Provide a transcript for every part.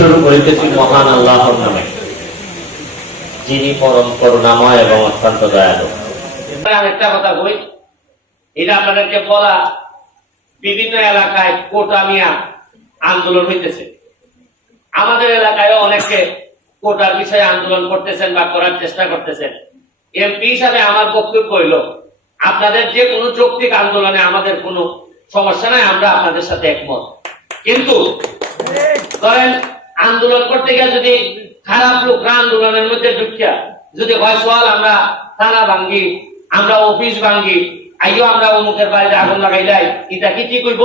শুরু করিতেছি মহান আল্লাহর নামে। যিনি পরম করুণাময় এবং অত্যন্ত দয়ালু। আরেকটা কথা বই এটা আপনাদেরকে বলা বিভিন্ন এলাকায় কোটা মিয়া আন্দোলন হইতেছে। আমাদের এলাকায় অনেকে কোটার বিষয়ে আন্দোলন করতেছেন বা করার চেষ্টা করতেছেন। এমপি হিসাবে আমার বক্তব্য হইল, আপনাদের যে কোনো যৌক্তিক আন্দোলনে আমাদের কোনো সমস্যা নাই, আমরা আপনাদের সাথে একমত। কিন্তু ধরেন আন্দোলন করতে গিয়ে যদি খারাপ লোকরা আন্দোলনের মধ্যে ঢুকিয়া যদি হয় সোয়াল আমরা থানা ভাঙ্গি, আমরা অফিস ভাঙ্গি আইও আমরা অমুকের বাড়িতে আগুন লাগাই যাই এটা কি ঠিক হইব?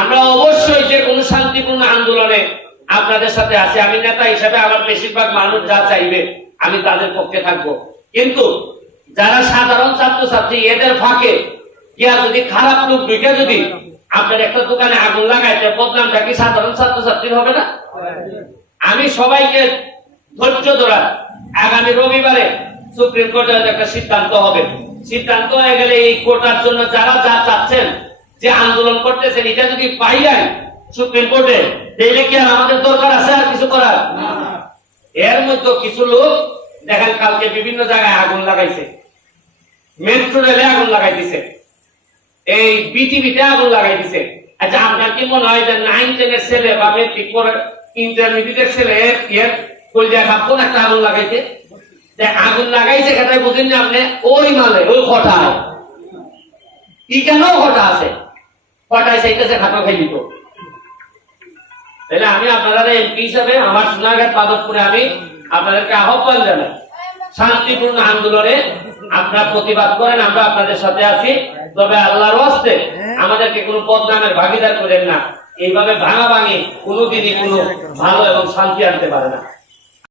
আমরা অবশ্যই যে কোনো শান্তিপূর্ণ আন্দোলনে আপনাদের সাথে আছি, আমি নেতা হিসাবে আমার বেশিরভাগ মানুষ যা চাইবে, আমি তাদের পক্ষে থাকব। কিন্তু যারা সাধারণ ছাত্রছাত্রী, এদের ফাঁকে কিয়া যদি খারাপ লোক ঢুকে যদি আপনার একটা দোকানে আগুন লাগাইতে বদনামটা কি সাধারণ ছাত্রছাত্রীর হবে না? আমি সবাইকে ধৈর্য ধরা আগামী রবিবারে সুপ্রিম কোর্টে একটা সিদ্ধান্ত হবে। সিদ্ধান্ত হয়ে গেলে এই কোটার জন্য যারা যা চাচ্ছেন যে আন্দোলন করতেছেন এটা যদি পাই যায় সুপ্রিম কোর্টে তাহলে কি আর আমাদের দরকার আছে আর কিছু করার? এর মধ্যে কিছু লোক দেখেন কালকে বিভিন্ন জায়গায় আগুন লাগাইছে। মেট্রো রেলে আগুন লাগাই দিছে। এই বিটিভিতে আগুন লাগাই দিছে। আচ্ছা আপনার কি মনে হয় যে নাইন টেনের ছেলে বা মেট্রিক পরে ইন্টারমিডিয়েটের ছেলে এর কলজা কোন একটা আগুন লাগাইছে? যে আগুন লাগাইছে কথাই বুঝেন না আপনি, ওই মালে, ওই কটায় কি কেন কটা আছে? কটায় সেইটাছে খাটো খাই দিত। তাহলে আমি আপনারা এমপি হিসাবে আমার সোনাঘাট মাধবপুরে আমি আপনাদেরকে আহ্বান জানাই। শান্তিপূর্ণ আন্দোলনে আপনার প্রতিবাদ করেন, আমরা আপনাদের সাথে আছি। তবে আল্লাহর হস্তে আমাদেরকে কোনো বদনামের ভাগিদার করেন না। এইভাবে ভাঙা ভাঙি কোনোদিনই কোনো ভালো এবং শান্তি আনতে পারে না।